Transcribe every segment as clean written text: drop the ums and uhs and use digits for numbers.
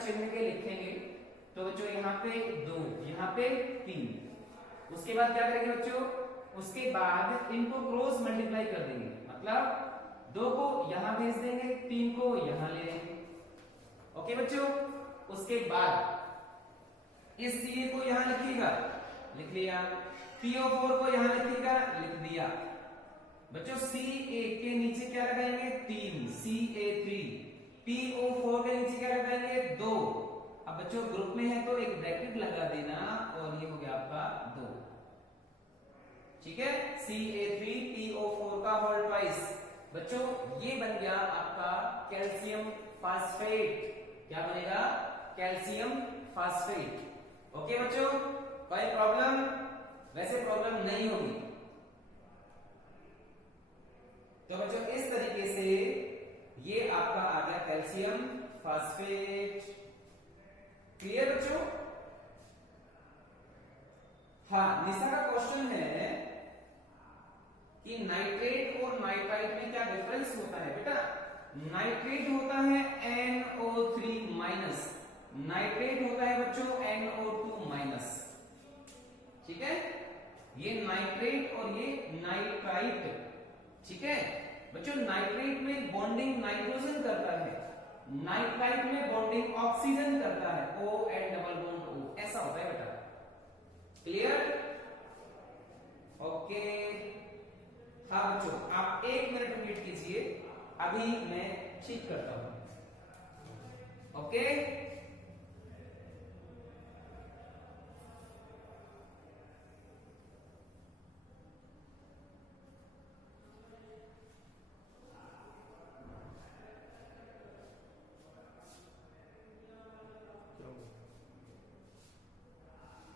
चिन्ह के लिखेंगे तो बच्चों यहाँ पे 2, यहाँ पे 3। उसके बाद क्या करेंगे बच्चों, उसके बाद इनको क्रॉस मल्टीप्लाई कर देंगे, मतलब 2 को यहां भेज देंगे, 3 को यहां ले लेंगे। ओके बच्चों, उसके बाद इस सी को यहां लिखिएगा, लिख लिया। PO4 को यहां लिखिएगा, लिख दिया। बच्चों CA के नीचे क्या लगाएंगे, 3, CA3। PO4 के नीचे क्या लगाएंगे, 2। अब बच्चों ग्रुप में है तो एक ब्रैकेट लगा देना और ये हो गया आपका 2। ठीक है, CA3 PO4 का होल ट्वाइस। बच्चों ये बन गया आपका कैल्शियम फास्फेट। क्या बनेगा, कैल्शियम फास्फेट। ओके बच्चों, कोई प्रॉब्लम? वैसे प्रॉब्लम नहीं होगी। तो बच्चों इस तरीके से ये आपका आ गया कैल्शियम फास्फेट। क्लियर बच्चों? हाँ, निशा का क्वेश्चन है कि नाइट्रेट और नाइट्राइट में क्या डिफरेंस होता है बेटा? नाइट्रेट होता है NO3 माइनस, नाइट्रेट होता है बच्चों NO2 माइनस। ठीक है, ये नाइट्रेट और ये नाइट्राइट। ठीक है बच्चों, नाइट्रेट में बॉन्डिंग नाइट्रोजन करता है, नाइट्राइट में बॉन्डिंग ऑक्सीजन करता है, O and double bond O, ऐसा होता है बेटा। क्लियर? ओके। हाँ बच्चों, आप 1 मिनट वेट कीजिए, अभी मैं ठीक करता हूं। ओके,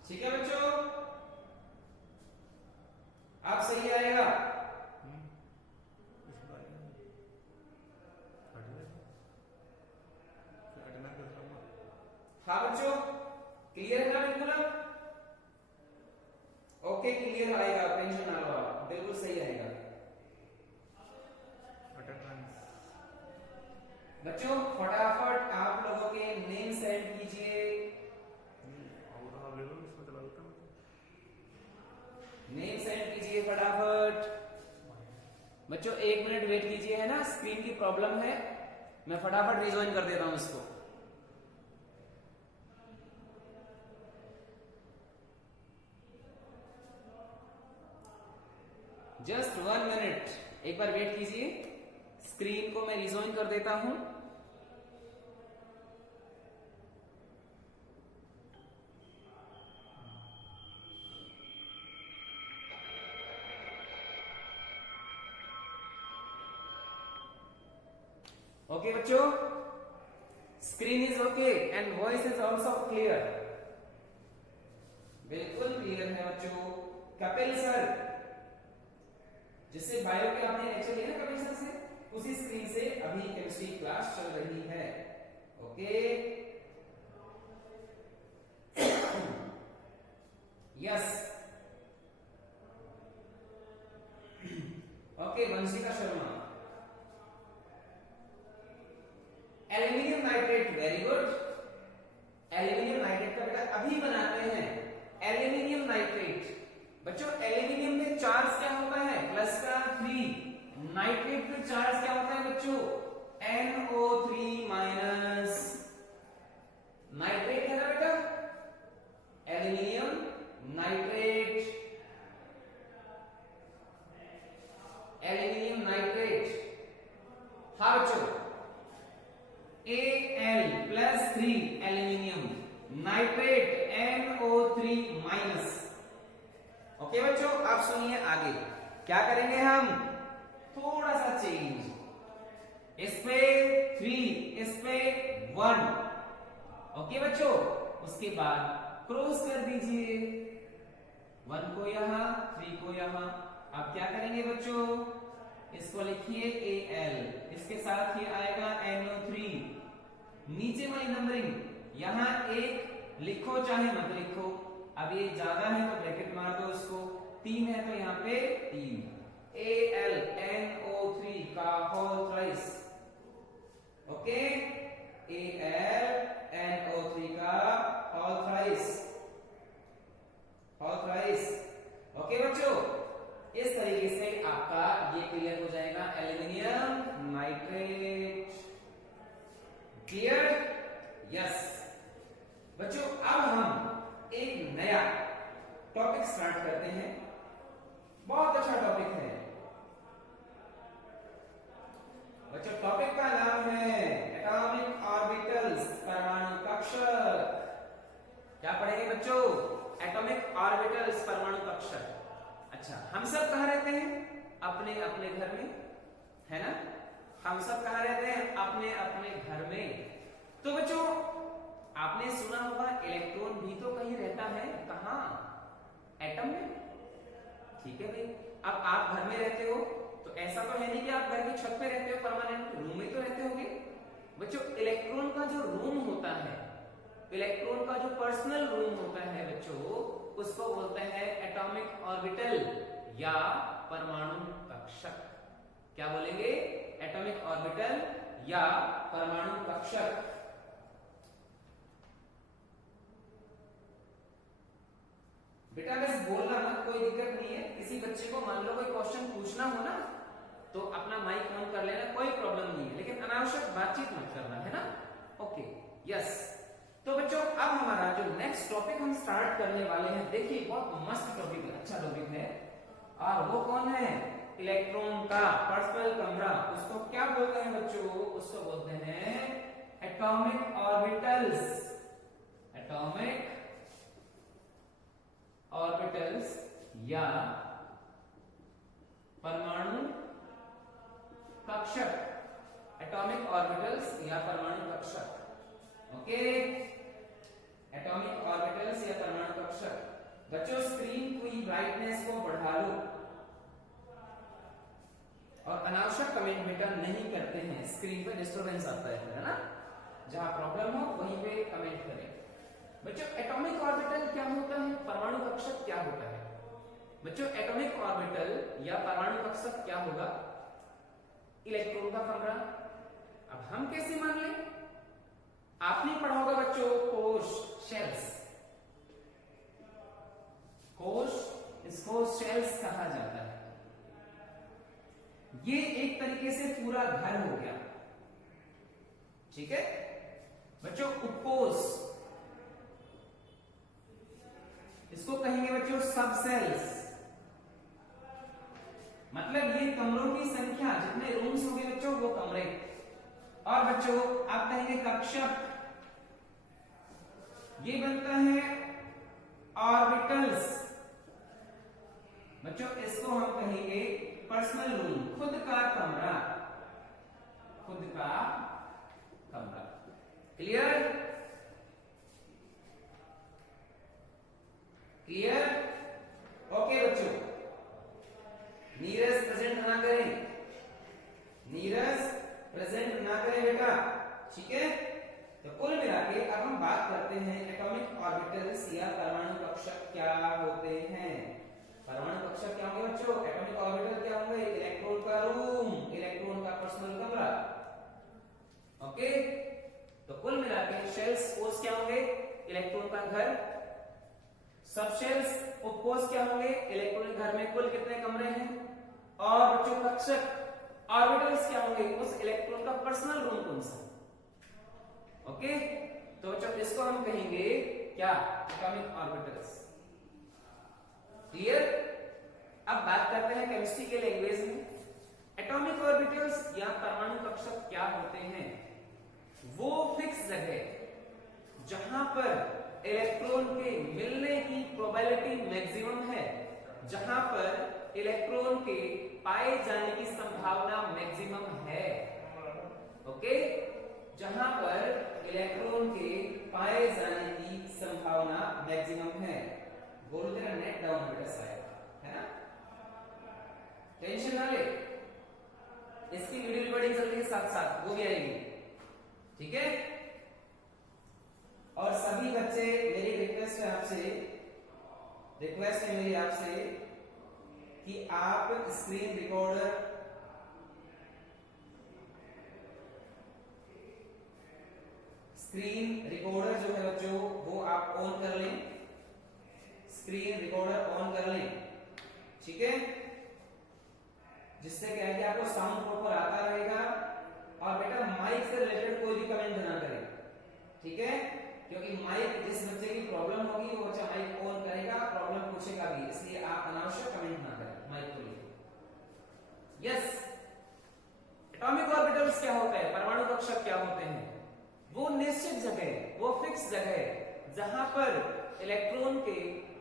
ठीक है बच्चों, आप सही आएगा। हाँ बच्चों, क्लियर है ना बिल्कुल? ओके, क्लियर आएगा, टेंशन ना लो आप, बिल्कुल सही आएगा। बच्चों फटाफट आप लोगों के नेम सेंड कीजिए। नेम सेंड कीजिए फटाफट। बच्चों 1 मिनट वेट कीजिए, है ना, स्क्रीन की प्रॉब्लम है, मैं फटाफट रिजॉइन कर देता हूं इसको। जस्ट 1 मिनट, एक बार वेट कीजिए, स्क्रीन को मैं रिजॉइन कर देता हूं। ओके बच्चों, screen is okay and voice is also clear. बिल्कुल क्लियर है बच्चों। कपिल सर, जिससे बायो के आपने लेक्चर लिया ना कपिल सर से, उसी स्क्रीन से अभी केमिस्ट्री क्लास चल रही है। Okay, yes, okay. Vanshika Sharma, aluminium nitrate, very good. Aluminium nitrate का बेटा अभी बनाते हैं एल्यूमिनियम नाइट्रेट। बच्चों एल्यूमिनियम में चार्ज क्या होता है, प्लस का 3। नाइट्रेट में चार्ज क्या होता है बच्चों, NO3 माइनस। नाइट्रेट है ना बेटा, एल्यूमिनियम नाइट्रेट, एल्यूमिनियम नाइट्रेट। हाँ बच्चों, Al+3 aluminium, nitrate NO3 minus. Okay बच्चों, अब सुनिए आगे क्या करेंगे हम, थोड़ा सा चेंज, इस पे 3, इस पे 1। ओके बच्चों, उसके बाद क्रॉस कर दीजिए, 1 को यहां, 3 को यहां। अब क्या करेंगे बच्चों, इसको लिखिए Al, इसके साथ ये आएगा NO3। नीचे वाली नंबरिंग यहां 1 लिखो चाहे मत लिखो, अब ये ज्यादा है तो ब्रैकेट मार दो इसको, 3 है तो यहाँ पे 3। AlNO3 का whole thrice. Okay, AlNO3 yes बच्चों, अब हम एक नया टॉपिक स्टार्ट करते हैं। बहुत अच्छा टॉपिक है बच्चों। टॉपिक का नाम है एटॉमिक ऑर्बिटल्स, परमाणु कक्षक। क्या पढ़ेंगे बच्चों? एटॉमिक ऑर्बिटल्स, परमाणु कक्षक। अच्छा, हम सब कहाँ रहते हैं? अपने अपने घर में, है ना? हम सब कहाँ रहते हैं? अपने अपने घर में। तो बच्चों, आपने सुना होगा इलेक्ट्रॉन भी तो कहीं रहता है। कहाँ? एटम में। ठीक है भाई। अब आप घर में रहते हो तो ऐसा तो है नहीं कि आप घर की छत पे रहते हो, परमानेंट रूम में तो रहते होगे। बच्चों, इलेक्ट्रॉन का जो रूम होता है, इलेक्ट्रॉन का जो पर्सनल रूम होता है बच्चों, उसको बोलते हैं एटॉमिक ऑर्बिटल या परमाणु कक्षक। क्या बोलेंगे? एटॉमिक ऑर्बिटल या परमाणु कक्षक। बेटा बस बोलना मत, कोई दिक्कत नहीं है। किसी बच्चे को मान लो कोई क्वेश्चन पूछना हो ना तो अपना माइक ऑन कर लेना, कोई प्रॉब्लम नहीं है, लेकिन अनावश्यक बातचीत मत करना, है ना? Okay, yes. तो बच्चों, अब हमारा जो नेक्स्ट टॉपिक हम स्टार्ट करने वाले हैं, देखिए बहुत मस्त टॉपिक है, अच्छा टॉपिक है। और वो कौन है? इलेक्ट्रॉन का पर्सनल कमरा। उसको क्या बोलते हैं बच्चों? उसको बोलते हैं एटॉमिक ऑर्बिटल्स। एटॉमिक ऑर्बिटल्स या परमाणु कक्षक। एटॉमिक ऑर्बिटल्स या परमाणु कक्षक। ओके, एटॉमिक ऑर्बिटल्स या परमाणु कक्षक। बच्चों, स्क्रीन की ब्राइटनेस को बढ़ा लो और अनावश्यक कमेंट बेटा नहीं करते हैं, स्क्रीन पे डिस्टरबेंस आता है ना? जहां प्रॉब्लम हो वहीं पे कमेंट करें। बच्चों, एटॉमिक ऑर्बिटल क्या होता है? परमाणु कक्षक क्या होता है? बच्चों, एटॉमिक ऑर्बिटल या परमाणु कक्षक क्या होगा? इलेक्ट्रॉन का कमरा। अब हम कैसे मान लें? आपने पढ़ा होगा बच्चों कोश, शेल्स। कोश, इसको शेल्स कहा जाता है। ये एक तरीके से पूरा घर हो गया, ठीक है बच्चों। उपकोश, इसको कहेंगे बच्चों सब सेल्स। मतलब ये कमरों की संख्या, जितने रूम्स होंगे बच्चों वो कमरे। और बच्चों आप कहेंगे कक्षक, ये बनता है ऑर्बिटल्स। बच्चों इसको हम कहेंगे पर्सनल रूम, खुद का कमरा। खुद का कमरा। क्लियर? क्लियर? ओके बच्चों, नीरज प्रेजेंट ना करें, नीरज प्रेजेंट ना करें बेटा, ठीक है? तो कुल मिला के अब हम बात करते हैं एटॉमिक ऑर्बिटल्स या परमाणु कक्षक क्या होते हैं। परमाणु कक्षक क्या होंगे बच्चों? एटॉमिक ऑर्बिटल क्या होंगे? इलेक्ट्रॉन का रूम, इलेक्ट्रॉन का पर्सनल कमरा। ओके, तो कुल मिला के शेल्स कोश क्या होंगे? इलेक्ट्रॉन का घर। सब शेल्स उपकोश क्या होंगे? इलेक्ट्रॉनिक घर में कुल कितने कमरे हैं? और बच्चों कक्षक ऑर्बिटल्स क्या होंगे? उस इलेक्ट्रॉन का पर्सनल रूम कौन सा? ओके, तो बच्चों इसको हम कहेंगे क्या? Atomic orbitals. क्लियर? अब बात करते हैं केमिस्ट्री के लैंग्वेज में। एटॉमिक ऑर्बिटल्स या परमाणु कक्षक क्या होते हैं? वो फिक्स जगह जहां पर इलेक्ट्रॉन के मिलने की प्रोबेबिलिटी मैक्सिमम है, जहां पर इलेक्ट्रॉन के पाए जाने की संभावना मैक्सिमम है। ओके, जहां पर इलेक्ट्रॉन के पाए जाने की संभावना मैक्सिमम है। बोलो तेरा नेट डाउन बेटा शायद, है ना? टेंशन ना ले, इसकी वीडियो रिकॉर्डिंग चल रही है साथ साथ, वो भी आएगी, ठीक है? और सभी बच्चे, मेरी रिक्वेस्ट है आपसे, रिक्वेस्ट है मेरी आपसे कि आप स्क्रीन रिकॉर्डर जो है बच्चों वो आप ऑन कर लें। स्क्रीन रिकॉर्डर ऑन कर लें, ठीक है? जिससे क्या है कि आपको साउंड प्रॉपर आता रहेगा। और बेटा माइक से रिलेटेड कोई भी कमेंट ना करें, ठीक है? फिक्स जगह जहां पर इलेक्ट्रॉन के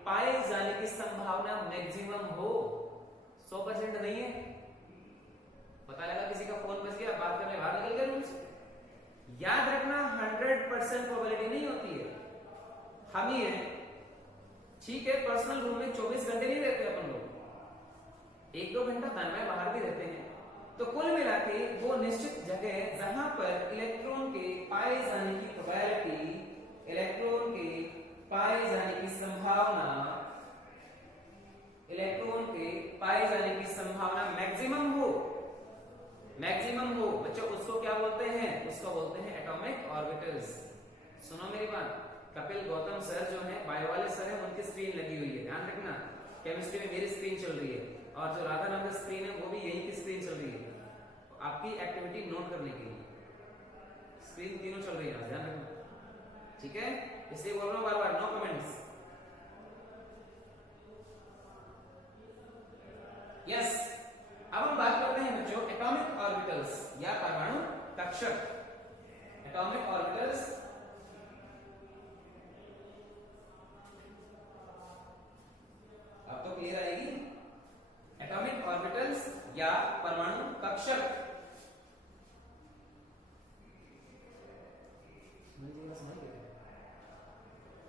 पाए जाने की संभावना मैक्सिमम हो। 100% नहीं है। पता लगा किसी का फोन बज गया, बात करने बाहर निकल गए रूम से। याद रखना 100% प्रोबेबिलिटी नहीं होती है। हम ही है, ठीक है, पर्सनल रूम में 24 घंटे नहीं रहते अपन लोग, 1-2 घंटा तन्मय बाहर भी रहते हैं। तो कुल मिला के वो निश्चित जगह जहां पर इलेक्ट्रॉन के पाए जाने की प्रोबेबिलिटी, इलेक्ट्रॉन के पाए जाने की संभावना, इलेक्ट्रॉन के पाए जाने की संभावना मैक्सिमम हो, मैक्सिमम हो बच्चों, उसको क्या बोलते हैं? उसको बोलते हैं एटॉमिक ऑर्बिटल्स। सुनो मेरी बात, कपिल गौतम सर जो है, बायो वाले सर है, उनकी स्क्रीन लगी हुई है, ध्यान रखना। केमिस्ट्री में मेरी स्क्रीन चल रही है और जो राधा नाम का स्क्रीन है वो भी यही की स्क्रीन चल रही है, आपकी एक्टिविटी नोट करने के लिए। स्क्रीन तीनों चल रही है, ध्यान रखना, ठीक है? इसलिए बोल रहा हूं बार बार, नो कमेंट्स। यस, अब हम बात करते हैं बच्चों एटॉमिक ऑर्बिटल्स या परमाणु कक्षक। एटॉमिक ऑर्बिटल्स अब तो क्लियर आएगी। एटॉमिक ऑर्बिटल्स या परमाणु कक्षक।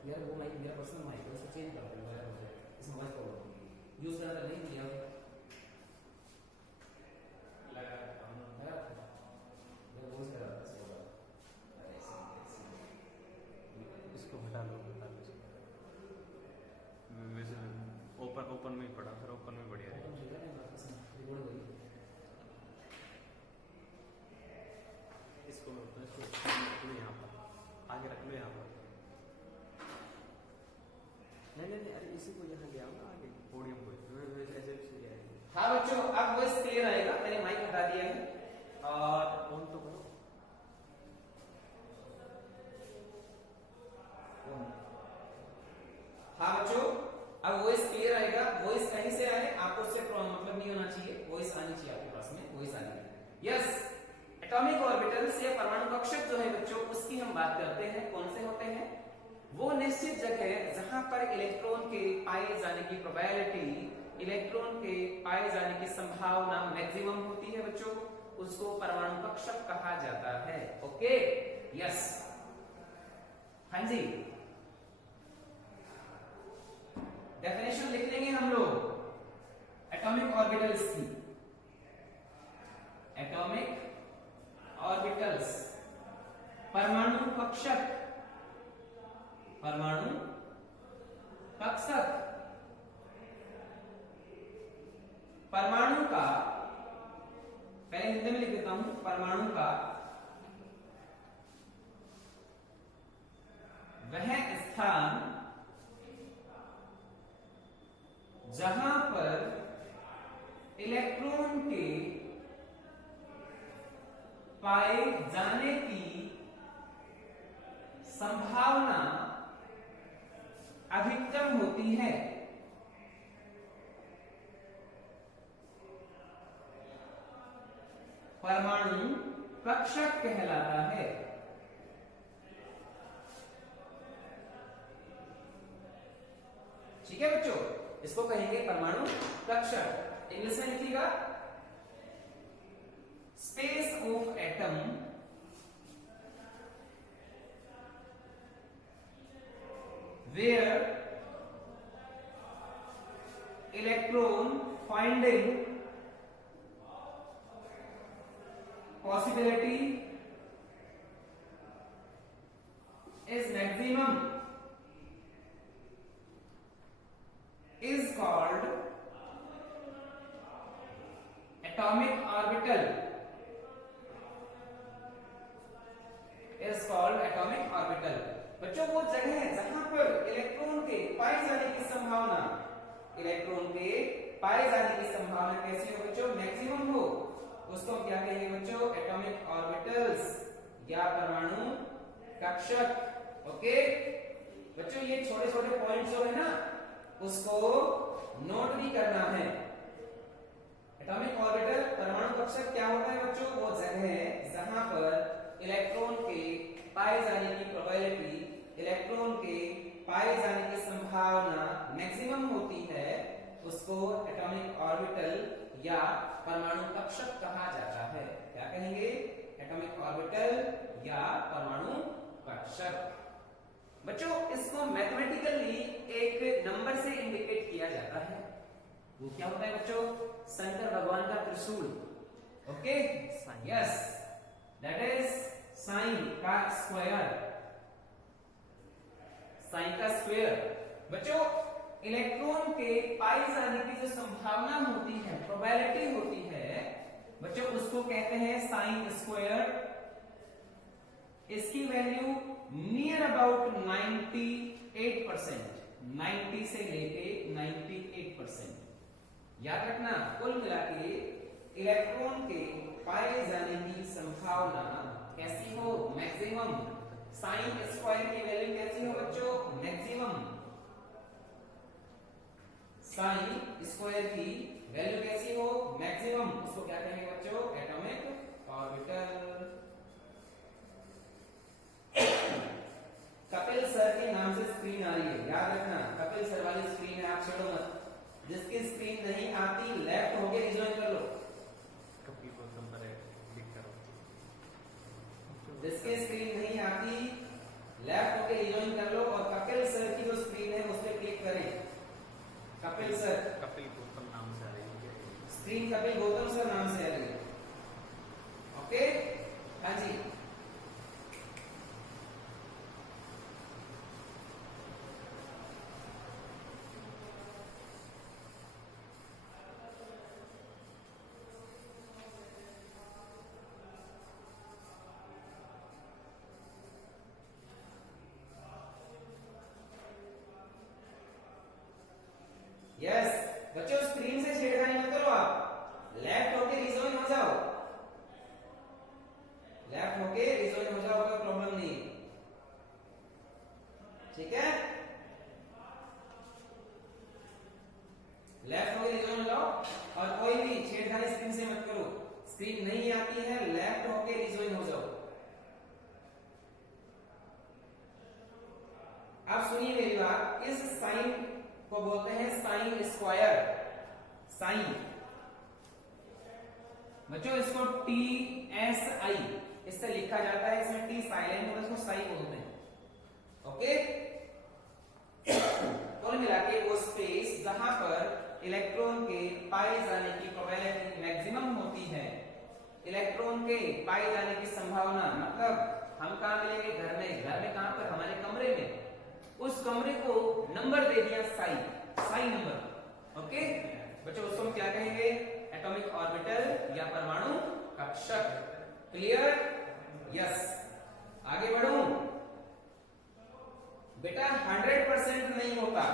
यार वो माइक मेरा पर्सनल माइक है, उसको चेंज कर दो, इस मोबाइल को यूज करना नहीं किया लगा मैं वॉइस कर रहा था, इसको हटा लो, वैसे ओपन में ही पड़ा, फिर ओपन में बढ़िया है। इसको रख लो यहाँ पर, आगे रख लो यहाँ पर। नहीं, अरे इसी को यहाँ ले आओ ना आगे, पोडियम को ऐसे सही आएगा। हाँ बच्चों, अब वॉइस क्लियर आएगा, मैंने माइक हटा दिया है और ऑन तो करो। हाँ बच्चों, अब वॉइस क्लियर आएगा। वॉइस कहीं से आए आपको उससे मतलब नहीं होना चाहिए, वॉइस आनी चाहिए आपके पास में, वॉइस आनी है। यस, एटॉमिक ऑर्बिटल्स या परमाणु कक्षक जो है बच्चों, उसकी हम बात करते हैं। कौन से होते हैं? वो निश्चित जगह जहां पर इलेक्ट्रॉन के पाए जाने की प्रोबेबिलिटी, इलेक्ट्रॉन के पाए जाने की संभावना मैक्सिमम होती है बच्चों, उसको परमाणु कक्षक कहा जाता है। ओके, यस, हाँ जी, डेफिनेशन लिख लेंगे हम लोग एटॉमिक ऑर्बिटल्स की। एटॉमिक ऑर्बिटल्स, परमाणु कक्षक, परमाणु कक्षक, परमाणु का, पहले हिंदी में लिख देता हूं, परमाणु का वह स्थान जहां पर इलेक्ट्रॉन के पाए जाने की संभावना अधिकतम होती है। परमाणु कक्षक कहलाता है। ठीक है बच्चों, इसको कहेंगे परमाणु कक्षक। इंग्लिश में लिखिएगा, space of atom where electron finding possibility is maximum is called atomic orbital, is called atomic orbital। बच्चों वो जगह है जहां पर इलेक्ट्रॉन के पाए जाने की संभावना, इलेक्ट्रॉन के पाए जाने की संभावना कैसी हो बच्चों? मैक्सिमम हो, उसको क्या कहेंगे बच्चों? एटॉमिक ऑर्बिटल्स या परमाणु कक्षक। ओके बच्चों, ये छोटे छोटे पॉइंट जो है ना, उसको नोट भी करना है। एटॉमिक ऑर्बिटल, परमाणु कक्षक क्या होता है बच्चों? वो जगह है जहां पर इलेक्ट्रॉन के पाए जाने की प्रोबेबिलिटी, पाए जाने की संभावना मैक्सिमम होती है उसको एटॉमिक ऑर्बिटल या परमाणु कक्षक कहा जाता है। क्या कहेंगे? एटॉमिक ऑर्बिटल या परमाणु कक्षक। बच्चों इसको मैथमेटिकली एक नंबर से इंडिकेट किया जाता है। वो क्या होता है बच्चों? शंकर भगवान का त्रिशूल। Okay, yes, that is sine का स्क्वायर। साइन का स्क्वायर। बच्चों इलेक्ट्रॉन के पाए जाने की जो संभावना होती है, प्रोबेबिलिटी होती है बच्चों, उसको कहते हैं साइन स्क्वायर। इसकी वैल्यू नियर अबाउट 98%, 90 से लेके 98%। याद रखना, कुल मिला के इलेक्ट्रॉन के पाए जाने की संभावना कैसी हो? मैक्सिमम। साइन स्क्वायर की वैल्यू कैसी हो बच्चों? मैक्सिमम। साइन स्क्वायर की वैल्यू कैसी हो? मैक्सिमम। उसको क्या कहेंगे बच्चों? Atomic orbital. कपिल सर के नाम से स्क्रीन आ रही है, याद रखना, कपिल सर वाली स्क्रीन है, आप छेड़ो मत। जिसकी स्क्रीन नहीं आती लेफ्ट होके रिजॉइन कर लो। कपिल गौतम पर क्लिक करो। जिसकी स्क्रीन नहीं आती लेफ्ट होके रिजॉइन कर लो और कपिल सर की जो स्क्रीन है उस पर क्लिक करें। कपिल सर, कपिल गौतम नाम से आ रही है स्क्रीन, कपिल गौतम सर नाम से आ रही है। ओके, हाँ जी। यस बच्चों, स्क्रीन से छेड़खानी मत करो, आप लेफ्ट होके रिजॉइन हो जाओ। लेफ्ट होके रिजॉइन हो जाओ, कोई प्रॉब्लम नहीं, ठीक है? लेफ्ट होके रिजॉइन हो जाओ और कोई भी छेड़खानी स्क्रीन से मत करो। स्क्रीन नहीं आती है, लेफ्ट होके रिजॉइन हो जाओ। आप सुनिए मेरी बात, इस साइन को बोलते हैं साइन स्क्वायर। साइन बच्चों इसको TSI इससे लिखा जाता है, इसमें T साइलेंट होता है, इसको साई बोलते हैं। ओके, कुल मिला के वो स्पेस जहां पर इलेक्ट्रॉन के पाए जाने की प्रोबेबिलिटी मैक्सिमम होती है, इलेक्ट्रॉन के पाए जाने की संभावना, मतलब हम कहां मिलेंगे? घर में। घर में कहां पर? हमारे कमरे में। उस कमरे को नंबर दे दिया साई, साई नंबर। ओके बच्चों, उसको हम क्या कहेंगे? एटॉमिक ऑर्बिटल या परमाणु कक्षक। क्लियर? यस। आगे बढ़ूं बेटा, 100% नहीं होता,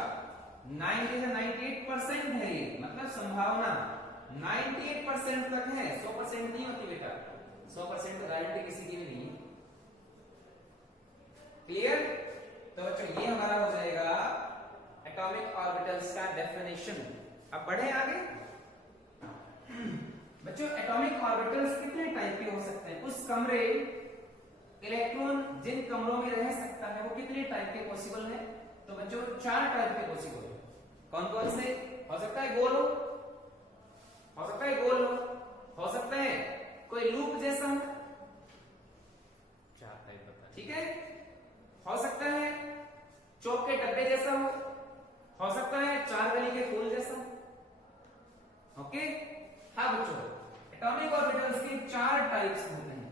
90 से 98% है ये, मतलब संभावना 98% तक है, 100% नहीं होती बेटा। 100% तो गारंटी किसी की भी नहीं है। क्लियर? तो बच्चों ये हमारा हो जाएगा एटॉमिक ऑर्बिटल्स का डेफिनेशन। अब बढ़े आगे। बच्चों एटॉमिक ऑर्बिटल्स कितने टाइप के हो सकते हैं? उस कमरे, इलेक्ट्रॉन जिन कमरों में रह सकता है वो कितने टाइप के पॉसिबल है? तो बच्चों 4 टाइप के पॉसिबल है। कौन कौन से? हो सकता है गोल हो सकता है गोल हो सकता है कोई लूप जैसा हो, 4 टाइप बता, ठीक है? हो सकता है चौक के डब्बे जैसा हो सकता है 4 गली के फूल जैसा। ओके, हाँ बच्चों, एटॉमिक ऑर्बिटल्स के 4 टाइप्स होते हैं।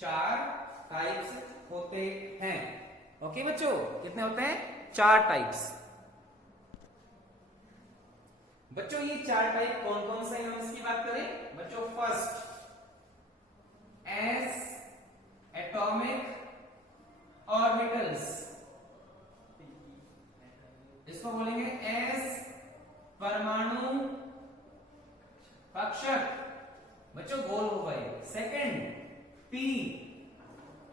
4 टाइप्स होते हैं। ओके बच्चों, कितने होते हैं? 4 टाइप्स। बच्चों ये 4 टाइप कौन कौन से हैं, हम इसकी बात करें। बच्चों फर्स्ट एस एटॉमिक ऑर्बिटल्स, इसको बोलेंगे एस परमाणु कक्षक। बच्चों गोल हो गए। Second P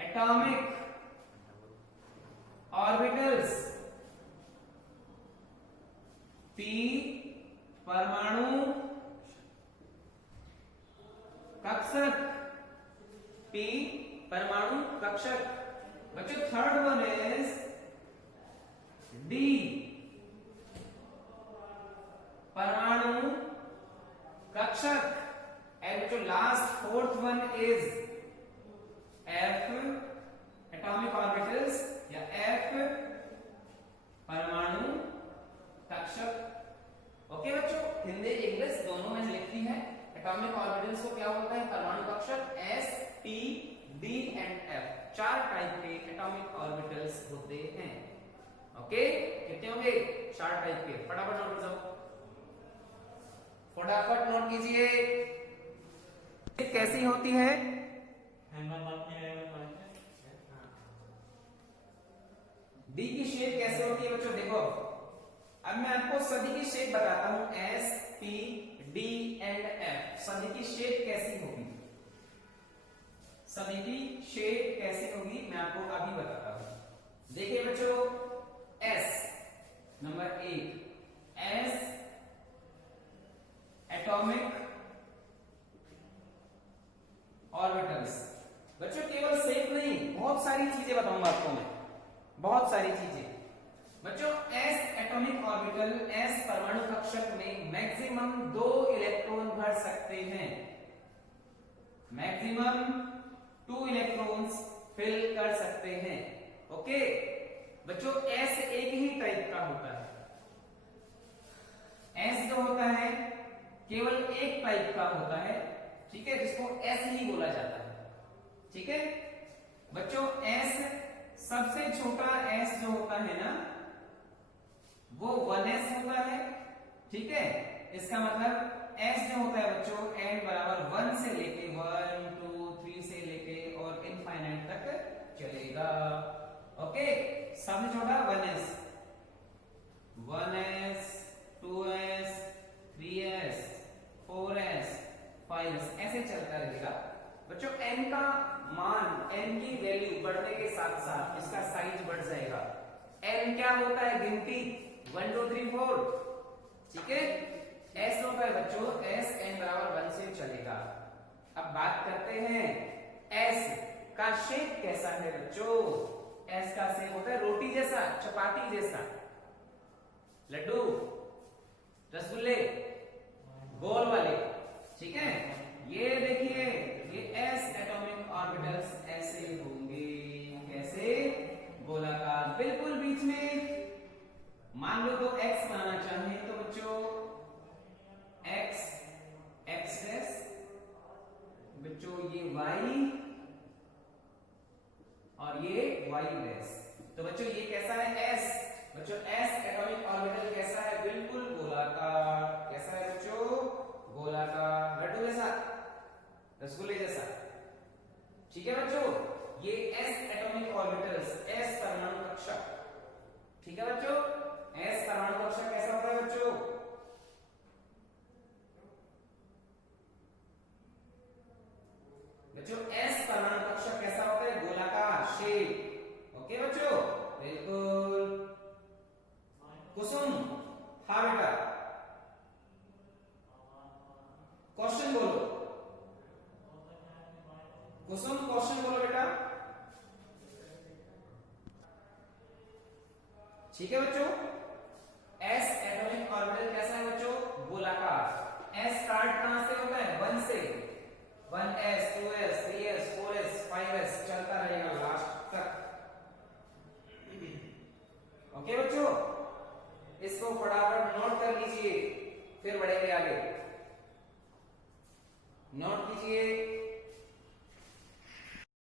atomic orbitals, P परमाणु कक्षक, पी परमाणु कक्षक। बच्चों थर्ड वन इज डी, परमाणु कक्षक। एंड जो last fourth one is F, atomic orbitals या एफ परमाणु कक्षक। ओके बच्चों, हिंदी इंग्लिश दोनों में लिखती है। एटॉमिक ऑर्बिटल्स को क्या होता है, परमाणु कक्षक, S, P, D and F. 4 type के एटॉमिक ऑर्बिटल्स होते हैं। ओके, कितने होंगे, 4 टाइप के। फटाफट नोट कर जाओ, फटाफट नोट कीजिए। कैसी होती है, डी की शेप कैसे होती है बच्चों, देखो अब मैं आपको सभी की शेप बताता हूं, S, P, D and F. सभी की शेप कैसी होगी, सभी की शेप कैसी होगी मैं आपको अभी बताता हूं। देखिए बच्चों, S number 1, S atomic orbitals. बच्चों केवल शेप नहीं, बहुत सारी चीजें बताऊंगा आपको मैं, बहुत सारी चीजें। बच्चों एस एटॉमिक ऑर्बिटल, एस परमाणु कक्षक में मैक्सिमम 2 इलेक्ट्रॉन भर सकते हैं, मैक्सिमम 2 इलेक्ट्रॉन्स फिल कर सकते हैं। ओके बच्चों, एस एक ही टाइप का होता है। एस जो होता है केवल एक टाइप का होता है, ठीक है, जिसको एस ही बोला जाता है। ठीक है बच्चों, एस सबसे छोटा एस जो होता है ना, वो 1s होता है। ठीक है, इसका मतलब एस जो होता है बच्चों, n बराबर 1 से लेके 1, 2, 3 से लेके और इनफाइनाइट तक चलेगा। ओके, सबसे छोटा 1s, 1s, 2s, 3s, 4s, 5s, ऐसे चलता रहेगा। बच्चों n का मान, n की वैल्यू बढ़ने के साथ साथ इसका साइज बढ़ जाएगा। n क्या होता है, गिनती 1 2 3 4। ठीक है, s होता है बच्चों, s n बराबर 1 से चलेगा। अब बात करते हैं s का शेप कैसा है बच्चों। s का शेप होता है रोटी जैसा, चपाती जैसा, लड्डू, रसगुल्ले, गोल वाले। ठीक है, ये देखिए, ये s एटॉमिक ऑर्बिटल्स ऐसे होंगे, कैसे, गोलाकार, बिल्कुल बीच में। मान लो तो x बनाना चाहें तो बच्चों x, x डैश, बच्चों ये y और ये y डैश। तो बच्चों ये कैसा है, s। बच्चों s एटॉमिक ऑर्बिटल कैसा है, बिल्कुल गोलाकार। कैसा है बच्चों, गोलाकार, लड्डू जैसा, रसगुल्ले जैसा। ठीक है बच्चों, ये s एटॉमिक ऑर्बिटल्स, s परमाणु कक्षक। ठीक है बच्चों, s परमाणु कक्षक कैसा होता है बच्चों, बच्चों s परमाणु कक्षक कैसा होता है, गोलाकार शेप। ओके बच्चों, बिल्कुल। कुसुम, हाँ बेटा, क्वेश्चन बोलो, कुसुम क्वेश्चन बोलो बेटा। ठीक है बच्चों, s एटॉमिक ऑर्बिटल कैसा है बच्चों, गोलाकार। s स्टार्ट कहां से होता है, 1 से, 1s, 2s, 3s, 4s, 5s चलता रहेगा लास्ट तक। ओके बच्चों, इसको फटाफट नोट कर लीजिए, फिर बढ़ेंगे आगे। नोट कीजिए।